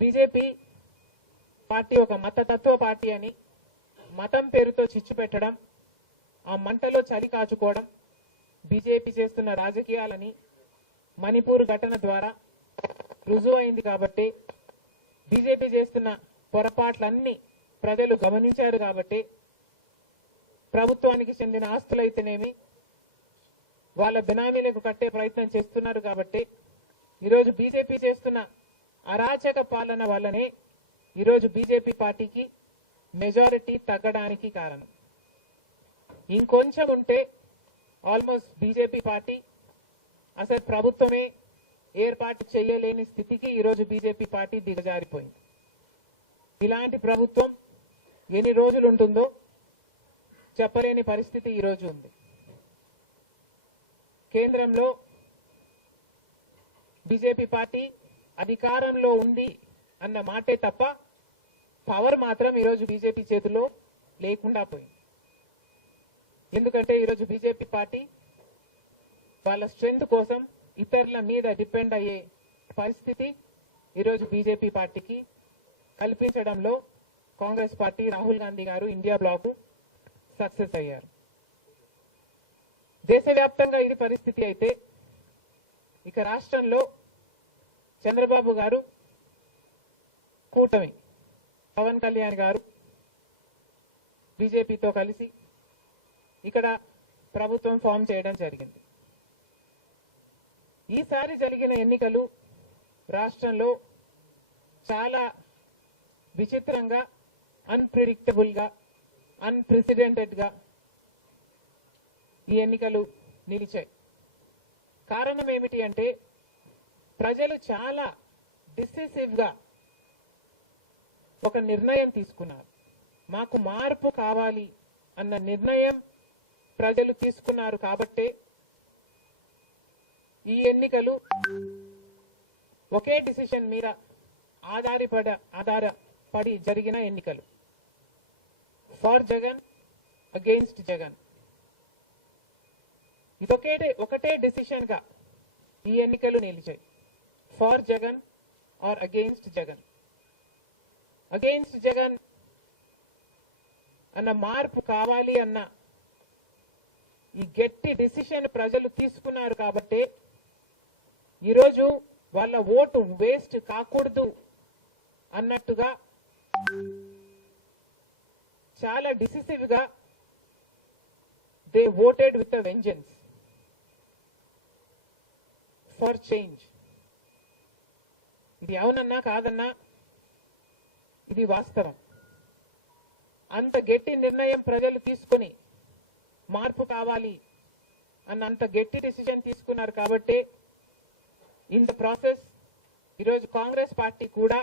BJP party ఒక మతతత్వ party అని మతం పేరుతో చిచ్చు పెట్టడం, ఆ మంటలో చలి కాచుకోవడం బీజేపీ చేస్తున్న రాజకీయాలని మణిపూర్ ఘటన ద్వారా రుజువు అయింది. కాబట్టి బీజేపీ చేస్తున్న పొరపాట్లన్నీ ప్రజలు గమనించారు. కాబట్టి ప్రభుత్వానికి చెందిన ఆస్తులైతేనేమి వాళ్ళ బినామీలకు కట్టే ప్రయత్నం చేస్తున్నారు. కాబట్టి ఈరోజు బీజేపీ చేస్తున్న అరాచక పాలన వల్లనే ఈరోజు బీజేపీ పార్టీకి మెజారిటీ తగ్గడానికి కారణం. ఇంకొంచెం ఉంటే ఆల్మోస్ట్ బీజేపీ పార్టీ అసలు ప్రభుత్వమే ఏర్పాటు చేయలేని స్థితికి ఈరోజు బీజేపీ పార్టీ దిగజారిపోయింది. ఇలాంటి ప్రభుత్వం ఎన్ని రోజులు ఉంటుందో చెప్పలేని పరిస్థితి ఈరోజు ఉంది. కేంద్రంలో బీజేపీ పార్టీ అధికారంలో ఉంది అన్న మాటే తప్ప పవర్ మాత్రం ఈరోజు బీజేపీ చేతిలో లేకుండా పోయింది. ఎందుకంటే ఈరోజు బీజేపీ పార్టీ వాళ్ళ స్ట్రెంగ్త్ కోసం ఇతరుల మీద డిపెండ్ అయ్యే పరిస్థితి ఈరోజు బీజేపీ పార్టీకి కల్పించడంలో కాంగ్రెస్ పార్టీ రాహుల్ గాంధీ గారు ఇండియా బ్లాక్ సక్సెస్ అయ్యారు. దేశవ్యాప్తంగా ఇది పరిస్థితి అయితే ఇక రాష్ట్రంలో చంద్రబాబు గారు కూటమి పవన్ కళ్యాణ్ గారు బీజేపీతో కలిసి ఇక్కడ ప్రభుత్వం ఫామ్ చేయడం జరిగింది. ఈసారి జరిగిన ఎన్నికలు రాష్ట్రంలో చాలా విచిత్రంగా, అన్ప్రిడిక్టబుల్ గా, అన్ప్రెసిడెంటెడ్ గా ఈ ఎన్నికలు నిలిచాయి. కారణం ఏమిటి అంటే ప్రజలు చాలా డిసిసివ్ గా ఒక నిర్ణయం తీసుకున్నారు. మాకు మార్పు కావాలి అన్న నిర్ణయం ప్రజలు తీసుకున్నారు. కాబట్టే ఈ ఎన్నికలు ఒకే డిసిషన్ మీద ఆధారపడి జరిగిన ఎన్నికలు. For Jagan, against Jagan. ఒకటే డిసిషన్ గా ఈ ఎన్నికలు నిలిచాయి. For Jagan or against Jagan. Against Jagan అన్న మార్పు కావాలి అన్న ఈ గట్టి డిసిషన్ ప్రజలు తీసుకున్నారు. కాబట్టి ఈరోజు వాళ్ళ ఓటు వేస్ట్ కాకూడదు అన్నట్టుగా చాలా డిసిసివ్ గా they voted with a vengeance for change. ఇది అవునన్నా కాదన్నా ఇది వాస్తవం. అంత గట్టి నిర్ణయం ప్రజలు తీసుకుని మార్పు కావాలి అన్న అంత గట్టి డిసిజన్ తీసుకున్నారు. కాబట్టి ఇన్ ద ప్రాసెస్ ఈరోజు కాంగ్రెస్ పార్టీ కూడా